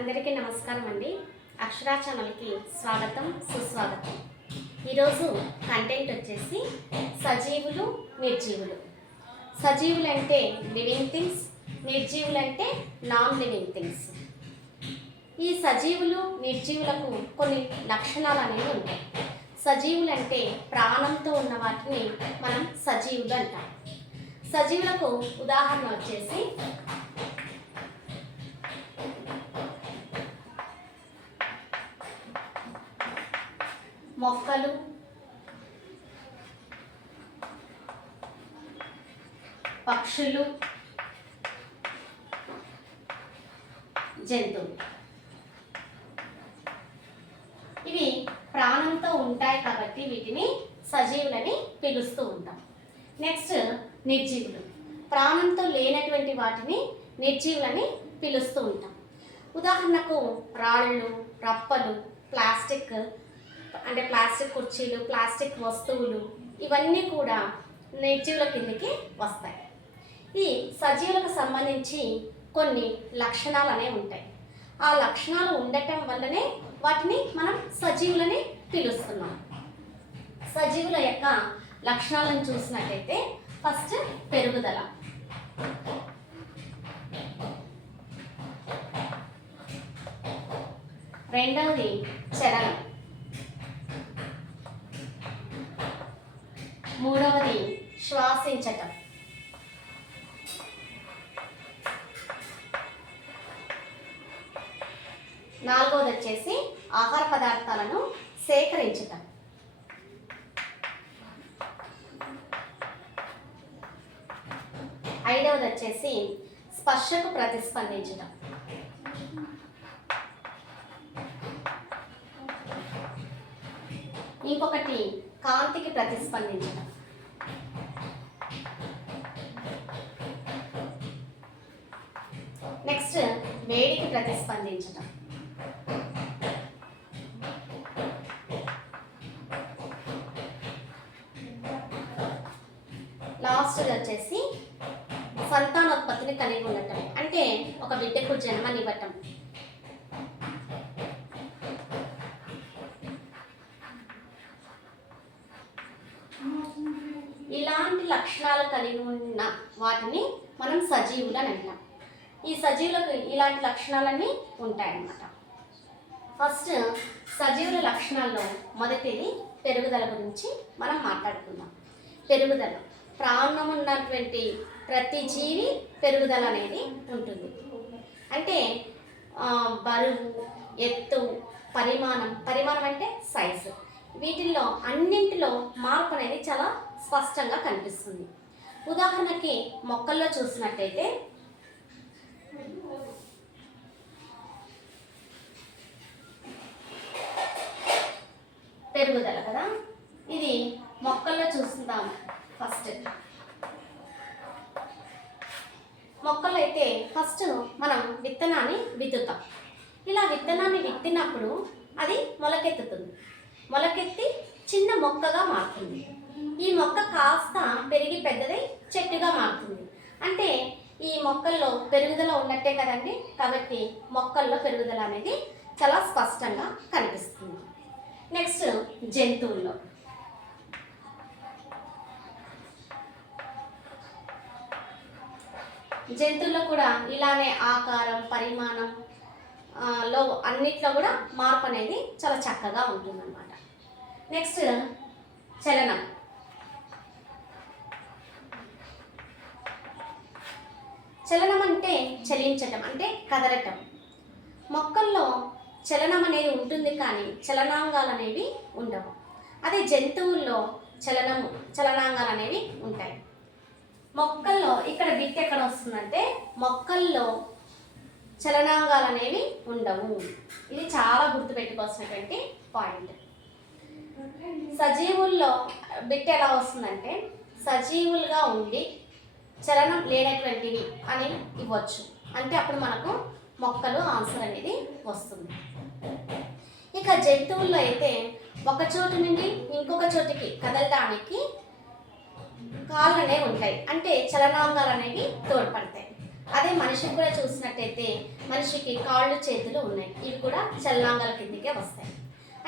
అందరికీ నమస్కారం అండి. అక్షరా ఛానల్కి స్వాగతం, సుస్వాగతం. ఈరోజు కంటెంట్ వచ్చేసి సజీవులు, నిర్జీవులు. సజీవులు అంటే లివింగ్ థింగ్స్, నిర్జీవులు అంటే నాన్ లివింగ్ థింగ్స్. ఈ సజీవులు, నిర్జీవులకు కొన్ని లక్షణాలు అనేవి ఉంటాయి. సజీవులు అంటే ప్రాణంతో ఉన్న వాటిని మనం సజీవులు అంటాం. సజీవులకు ఉదాహరణ వచ్చేసి మొక్కలు, పక్షులు, జంతువులు. ఇవి ప్రాణంతో ఉంటాయి కాబట్టి వీటిని సజీవులని పిలుస్తూ ఉంటాం. నెక్స్ట్ నిర్జీవులు. ప్రాణంతో లేనటువంటి వాటిని నిర్జీవులని పిలుస్తూ ఉంటాం. ఉదాహరణకు రాళ్ళు, రప్పలు, ప్లాస్టిక్ కుర్చీలు, ప్లాస్టిక్ వస్తువులు, ఇవన్నీ కూడా నిర్జీవుల కిందకి వస్తాయి. ఈ సజీవులకు సంబంధించి కొన్ని లక్షణాలు అనేవి ఉంటాయి. ఆ లక్షణాలు ఉండటం వల్లనే వాటిని మనం సజీవులని పిలుస్తున్నాం. సజీవుల యొక్క లక్షణాలను చూసినట్లయితే ఫస్ట్ పెరుగుదల. రెండవది చలనం. మూడవది శ్వాసించటం. నాలుగవది వచ్చేసి ఆహార పదార్థాలను సేకరించటం. ఐదవది వచ్చేసి స్పర్శకు ప్రతిస్పందించటం. ఇంకొకటి కాంతికి ప్రతిస్పందించడం. నెక్స్ట్ వేడికి ప్రతిస్పందించడం. లాస్ట్ వచ్చేసి సంతానోత్పత్తిని కలిగి ఉండటం, అంటే ఒక బిడ్డకు జన్మనివ్వటం. ఇలాంటి లక్షణాలు కలిగి ఉన్న వాటిని మనం సజీవులు అని అంటాం. ఈ సజీవులకు ఇలాంటి లక్షణాలన్నీ ఉంటాయన్నమాట. ఫస్ట్ సజీవుల లక్షణాల్లో మొదటిది పెరుగుదల గురించి మనం మాట్లాడుకుందాం. పెరుగుదల. ప్రాణం ఉన్నటువంటి ప్రతి జీవి పెరుగుదల అనేది ఉంటుంది. అంటే బరువు, ఎత్తు, పరిమాణం అంటే సైజు, వీటిల్లో అన్నింటిలో మార్పు అనేది చాలా స్పష్టంగా కనిపిస్తుంది. ఉదాహరణకి మొక్కల్లో చూసినట్టయితే పెరుగుదల కదా, ఇది మొక్కల్లో చూస్తున్నాం. ఫస్ట్ మొక్కలు అయితే ఫస్ట్ మనం విత్తనాన్ని విత్తుతాం. ఇలా విత్తనాన్ని విత్తినప్పుడు అది మొలకెత్తుతుంది. మొలకెత్తి చిన్న మొక్కగా మారుతుంది. ఈ మొక్క కాస్త పెరిగి పెద్దదై చెట్టుగా మారుతుంది. అంటే ఈ మొక్కల్లో పెరుగుదల ఉన్నట్టే కదండి. కాబట్టి మొక్కల్లో పెరుగుదల అనేది చాలా స్పష్టంగా కనిపిస్తుంది. నెక్స్ట్ జంతువుల్లో. జంతువుల్లో కూడా ఇలానే ఆకారం, పరిమాణం లో అన్నిట్లో కూడా మార్పు అనేది చాలా చక్కగా ఉంటుందన్నమాట. నెక్స్ట్ చలనం. చలనం అంటే చలించటం, అంటే కదలటం. మొక్కల్లో చలనం అనేది ఉంటుంది కానీ చలనాంగాలు అనేవి ఉండవు. అదే జంతువుల్లో చలనాంగాలు అనేవి ఉంటాయి. మొక్కల్లో ఇక్కడ బిట్ ఎక్కడ వస్తుందంటే మొక్కల్లో చలనాంగాలు అనేవి ఉండవు. ఇది చాలా గుర్తుపెట్టుకోవాల్సినటువంటి పాయింట్. సజీవుల్లో బిట్ ఎలా వస్తుందంటే సజీవులుగా ఉండి చలనం లేనటువంటివి అని ఇవ్వచ్చు. అంటే అప్పుడు మనకు మొక్కలు ఆన్సర్ అనేది వస్తుంది. ఇక జంతువుల్లో అయితే ఒక చోటు నుండి ఇంకొక చోటికి కదలడానికి కాళ్ళు అనేవి ఉంటాయి. అంటే చలనాంగాలు అనేవి తోడ్పడతాయి. అదే మనిషికి కూడా చూసినట్టయితే మనిషికి కాళ్ళు చేతులు ఉన్నాయి, ఇవి కూడా చలనాంగాల కిందకే వస్తాయి.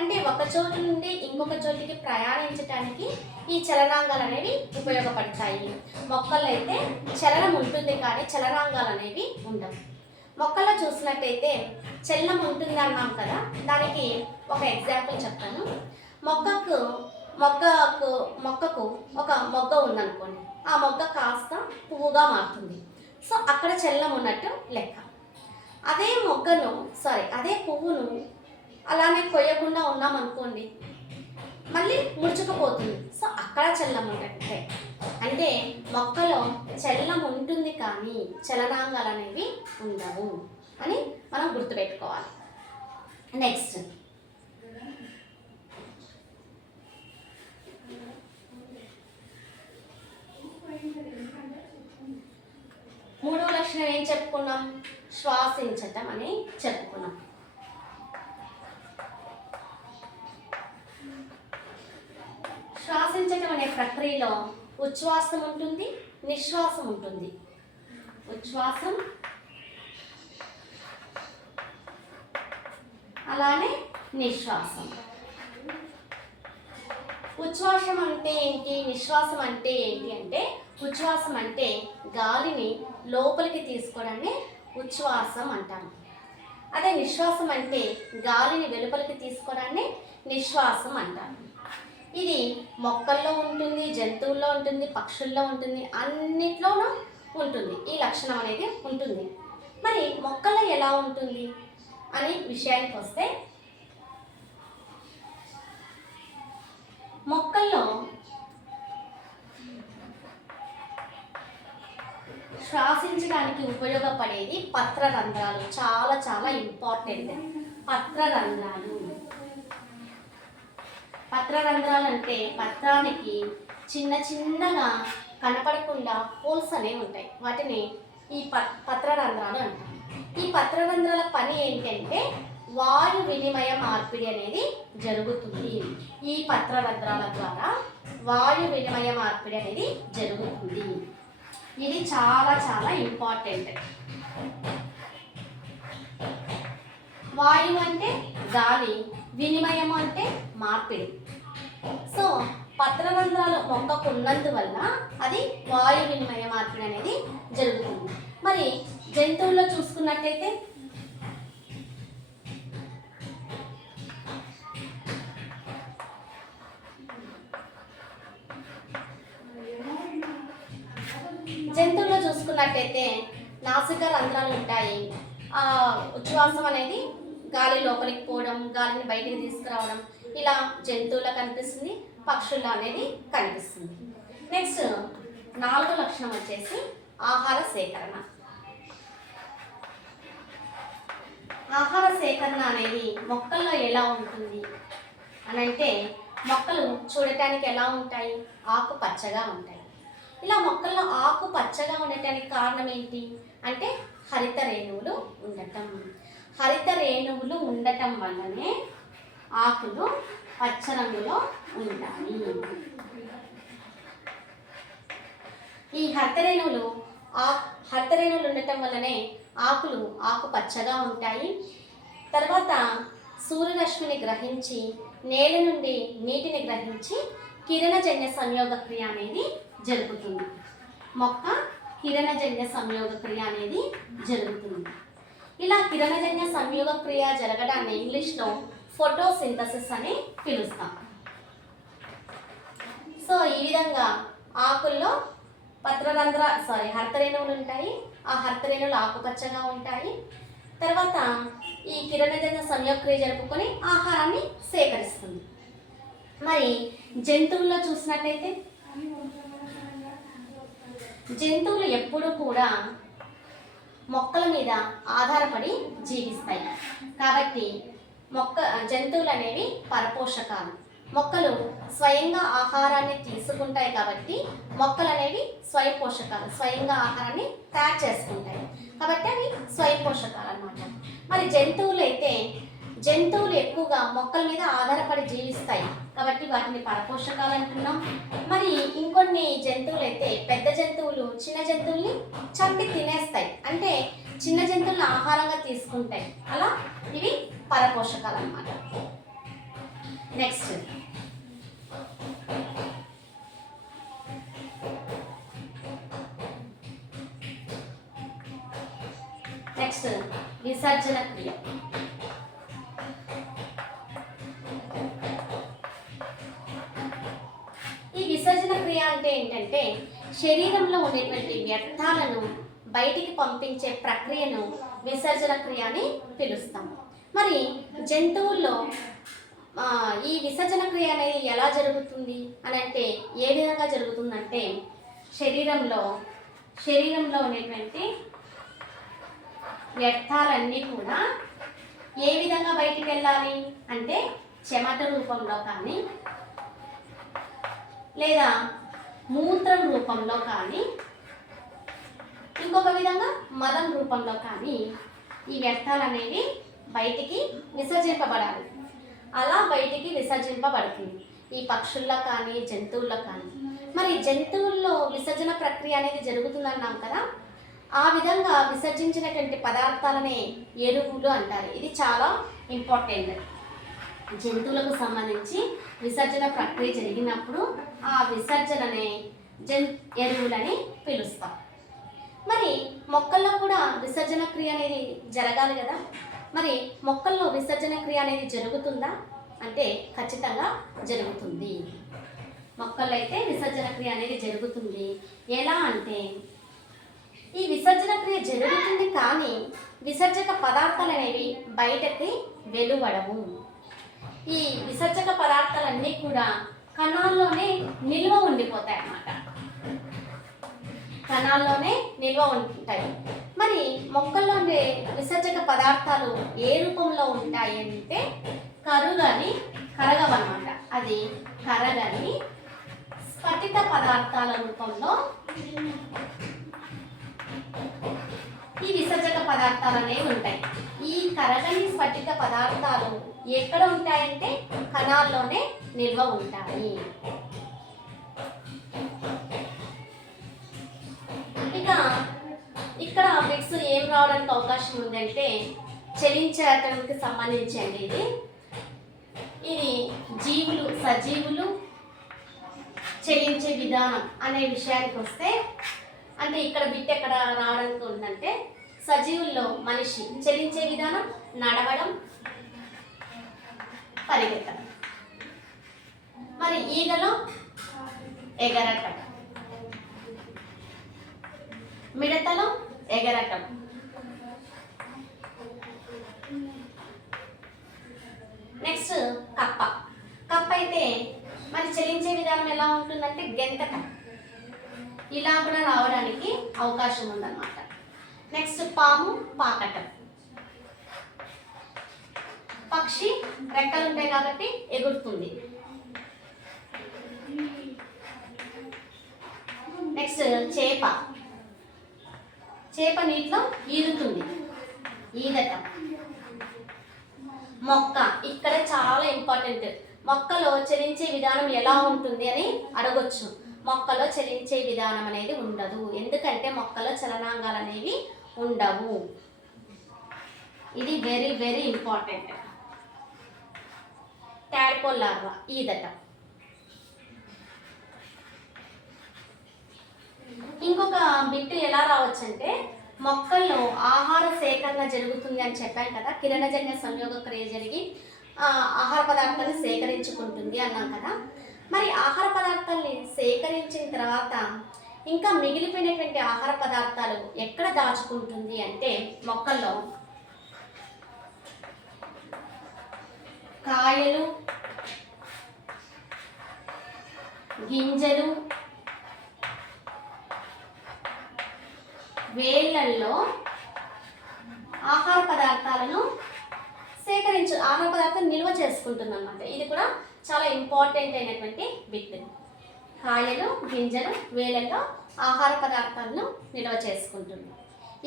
అంటే ఒక చోటు నుండి ఇంకొక చోటికి ప్రయాణించడానికి ఈ చలనాంగాలు అనేవి ఉపయోగపడతాయి. మొక్కల్లో అయితే చలనం ఉంటుంది కానీ చలనాంగాలు అనేవి ఉండవు. మొక్కల్లో చూసినట్టయితే చలనం ఉంటుంది అన్నాం కదా, దానికి ఒక ఎగ్జాంపుల్ చెప్తాను. మొక్కకు ఒక మొగ్గ ఉందనుకోండి, ఆ మొగ్గ కాస్త పువ్వుగా మారుతుంది. సో అక్కడ చలనం ఉన్నట్టు లెక్క. అదే పువ్వును అలానే కొయ్యకుండా ఉన్నామనుకోండి, మళ్ళీ ముడుచుకుపోతుంది. సో అక్కడ చలనం ఉన్నట్టే. అంటే మొక్కలో చలనం ఉంటుంది కానీ చలనాంగాలు అనేవి ఉండవు అని మనం గుర్తుపెట్టుకోవాలి. నెక్స్ట్ మూడవ లక్షణం ఏం చెప్పుకున్నాం? శ్వాసించటం అని చెప్పుకున్నాం. శ్వాసించటం అనే ప్రక్రియలో ఉచ్ఛ్వాసం ఉంటుంది, నిశ్వాసం ఉంటుంది. ఉచ్ఛ్వాసం అలానే నిశ్వాసం. ఉచ్ఛ్వాసం అంటే ఏంటి, నిశ్వాసం అంటే ఏంటి అంటే, ఉచ్ఛ్వాసం అంటే గాలిని లోపలికి తీసుకోవడాన్ని ఉచ్ఛ్వాసం అంటాము. అదే నిశ్వాసం అంటే గాలిని వెలుపలికి తీసుకోవడాన్ని నిశ్వాసం అంటాము. ఇది మొక్కల్లో ఉంటుంది, జంతువుల్లో ఉంటుంది, పక్షుల్లో ఉంటుంది, అన్నిట్లోనూ ఉంటుంది. ఈ లక్షణం అనేది ఉంటుంది. మరి మొక్కల్లో ఎలా ఉంటుంది అనే విషయానికి వస్తే, మొక్కల్లో శ్వాసించడానికి ఉపయోగపడేది పత్రరంధ్రాలు. చాలా చాలా ఇంపార్టెంట్ పత్రరంధ్రాలు. పత్రరంధ్రాలు అంటే పత్రానికి చిన్న చిన్నగా కనపడకుండా హోల్స్ అనేవి ఉంటాయి, వాటిని ఈ పత్రరంధ్రాలు అంటారు. ఈ పత్రరంధ్రాల పని ఏంటంటే వాయు వినిమయ మార్పిడి అనేది జరుగుతుంది. ఈ పత్రరంధ్రాల ద్వారా వాయు వినిమయ మార్పిడి అనేది జరుగుతుంది. ఇది చాలా చాలా ఇంపార్టెంట్. వాయువు అంటే గాలి, వినిమయం అంటే మార్పిడి. సో పత్రరంధ్రాలు మొక్కకు ఉన్నందువల్ల అది వాయు వినిమయ మార్పిడి అనేది జరుగుతుంది. మరి జంతువుల్లో చూసుకున్నట్టయితే నాసికా రంధ్రాలు ఉంటాయి. ఉచ్ఛ్వాసం అనేది గాలి లోపలికి పోవడం, గాలిని బయటికి తీసుకురావడం, ఇలా జంతువులకు కనిపిస్తుంది, పక్షుల్లో అనేది కనిపిస్తుంది. నెక్స్ట్ 4వ లక్షణం వచ్చేసి ఆహార సేకరణ. ఆహార సేకరణ అనేది మొక్కల్లో ఎలా ఉంటుంది అని అంటే, మొక్కలు చూడటానికి ఎలా ఉంటాయి? ఆకుపచ్చగా ఉంటాయి. ఇలా మొక్కల్లో ఆకు పచ్చగా ఉండటానికి కారణం ఏంటి అంటే హరిత రేణువులు ఉండటం. హరిత రేణువులు ఉండటం వల్లనే ఆకులు పచ్చ రంగులో ఉంటాయి. ఈ హరిత రేణువులు ఉండటం వల్లనే ఆకులు ఆకుపచ్చగా ఉంటాయి. తర్వాత సూర్యరశ్మిని గ్రహించి నేల నుండి నీటిని గ్రహించి కిరణజన్య సంయోగ క్రియ అనేది జరుగుతుంది. మొక్క కిరణజన్య సంయోగ క్రియ అనేది జరుగుతుంది. ఇలా కిరణజన్య సంయోగ క్రియ జరగడాన్ని ఇంగ్లీష్లో ఫోటోసింథసిస్ అని పిలుస్తాం. సో ఈ విధంగా ఆకుల్లో హరితరేణువులు ఉంటాయి. ఆ హరితరేణువులు ఆకుపచ్చగా ఉంటాయి. తర్వాత ఈ కిరణజన్య సంయోగ క్రియ జరుపుకొని ఆహారాన్ని సేకరిస్తుంది. మరి జంతువుల్లో చూసినట్టయితే జంతువులు ఎప్పుడూ కూడా మొక్కల మీద ఆధారపడి జీవిస్తాయి. కాబట్టి జంతువులు అనేవి పరపోషకాలు. మొక్కలు స్వయంగా ఆహారాన్ని తీసుకుంటాయి కాబట్టి మొక్కలు అనేవి స్వయం పోషకాలు, స్వయంగా ఆహారాన్ని తయారు చేసుకుంటాయి కాబట్టి అవి స్వయం పోషకాలు అన్నమాట. మరి జంతువులు ఎక్కువగా మొక్కల మీద ఆధారపడి జీవిస్తాయి కాబట్టి వాటిని పరపోషకాలు అంటున్నాం. మరి ఇంకొన్ని జంతువులు అయితే, పెద్ద జంతువులు చిన్న జంతువుల్ని చంపి తినేస్తాయి, అంటే చిన్న జంతువులను ఆహారంగా తీసుకుంటాయి. అలా ఇవి పరపోషకాలు అన్నమాట. నెక్స్ట్ విసర్జన క్రియ. ఈ విసర్జన క్రియ అంటే ఏంటంటే శరీరంలో ఉండేటువంటి వ్యర్థాలను బయటికి పంపించే ప్రక్రియను విసర్జన క్రియ అని పిలుస్తాం. మరి జంతువుల్లో ఈ విసర్జన క్రియ అనేది ఎలా జరుగుతుంది అని అంటే ఏ విధంగా జరుగుతుందంటే శరీరంలో ఉండేటువంటి వ్యర్థాలన్నీ కూడా ఏ విధంగా బయటికి వెళ్ళాలి అంటే చెమట రూపంలో కానీ లేదా మూత్రం రూపంలో కానీ ఇంకొక విధంగా మలం రూపంలో కానీ ఈ వ్యర్థాలు అనేవి బయటికి విసర్జింపబడాలి. అలా బయటికి విసర్జింపబడుతుంది ఈ పక్షుల్లో కానీ జంతువుల్లో కానీ. మరి జంతువుల్లో విసర్జన ప్రక్రియ అనేది జరుగుతుందన్నాం కదా, ఆ విధంగా విసర్జించినటువంటి పదార్థాలనే ఎరువులు అంటారు. ఇది చాలా ఇంపార్టెంట్. జంతువులకు సంబంధించి విసర్జన ప్రక్రియ జరిగినప్పుడు ఆ విసర్జననే ఎరువులని పిలుస్తాం. మరి మొక్కల్లో కూడా విసర్జన క్రియ అనేది జరగాలి కదా. మరి మొక్కల్లో విసర్జన క్రియ అనేది జరుగుతుందా అంటే ఖచ్చితంగా జరుగుతుంది. మొక్కల్లో అయితే విసర్జన క్రియ అనేది జరుగుతుంది. ఎలా అంటే ఈ విసర్జన క్రియ జరుగుతుంది కానీ విసర్జక పదార్థాలు అనేవి బయటకి వెలువడవు. ఈ విసర్జక పదార్థాలన్నీ కూడా కణాల్లోనే నిల్వ ఉండిపోతాయి అన్నమాట. కణాల్లోనే నిల్వ ఉంటాయి. మరి మొక్కల్లో ఉండే విసర్జక పదార్థాలు ఏ రూపంలో ఉంటాయి అంటే కరగవన్నమాట. అది కరగని స్ఫటిక పదార్థాల రూపంలో ఈ విసర్జక పదార్థాలు అనేవి ఉంటాయి. ఈ కరగని స్ఫటిక పదార్థాలు ఎక్కడ ఉంటాయంటే కణాల్లోనే నిల్వ ఉంటాయి. ఇక ఇక్కడ బిట్స్ ఏం రావడానికి అవకాశం ఉందంటే చలించడానికి సంబంధించి ఇది జీవులు సజీవులు చలించే విధానం అనే విషయానికి వస్తే అంటే ఇక్కడ బిట్ ఎక్కడ రావడానికి ఉందంటే సజీవుల్లో మనిషి చలించే విధానం నడవడం, పరిగెత్తడం. మరి ఈగలో ఎగరటం, మిడతలో ఎగరటం, నెక్స్ట్ కప్ప అయితే మరి చలించే విధానం ఎలా ఉంటుందంటే గెంతటం. ఇలా కూడా రావడానికి అవకాశం ఉందన్నమాట. నెక్స్ట్ పాము పాకటం. పక్షి రెక్కలు ఉంటాయి కాబట్టి ఎగురుతుంది. నెక్స్ట్ చేప నీటిలో ఈదుతుంది, ఈదటం. మొక్క ఇక్కడ చాలా ఇంపార్టెంట్. మొక్కలో చలించే విధానం ఎలా ఉంటుంది అని అడగొచ్చు. మొక్కలో చలించే విధానం అనేది ఉండదు, ఎందుకంటే మొక్కలో చలనాంగాలు అనేవి ఉండవు. ఇది very very important. Tadpole larva ఈదటం. ఇంకొక బిట్ ఎలా రావచ్చు అంటే మొక్కల్లో ఆహార సేకరణ జరుగుతుంది అని చెప్పాను కదా, కిరణజన్య సంయోగ క్రియ జరిగి ఆహార పదార్థాలను సేకరించుకుంటుంది అన్నాం కదా. మరి ఆహార పదార్థాలని సేకరించిన తర్వాత ఇంకా మిగిలిపోయినటువంటి ఆహార పదార్థాలు ఎక్కడ దాచుకుంటుంది అంటే మొక్కల్లో కాయలు, గింజలు, వేళ్ళల్లో ఆహార పదార్థాలను ఆహార పదార్థాలు నిల్వ చేసుకుంటుంది అన్నమాట. ఇది కూడా చాలా ఇంపార్టెంట్ అయినటువంటి బిట్. కాయలు, గింజలు, వేళ్ళల్లో ఆహార పదార్థాలను నిల్వ చేసుకుంటుంది.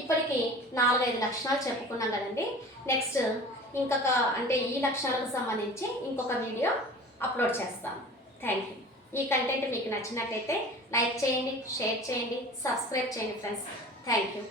ఇప్పటికి 4-5 లక్షణాలు చెప్పుకున్నాం కదండి. నెక్స్ట్ ఇంకొక అంటే ఈ లక్షణాలకు సంబంధించి ఇంకొక వీడియో అప్లోడ్ చేస్తాను. Thank you. ఈ కంటెంట్ మీకు నచ్చినట్టయితే లైక్ చేయండి, షేర్ చేయండి, సబ్స్క్రైబ్ చేయండి ఫ్రెండ్స్. Thank you.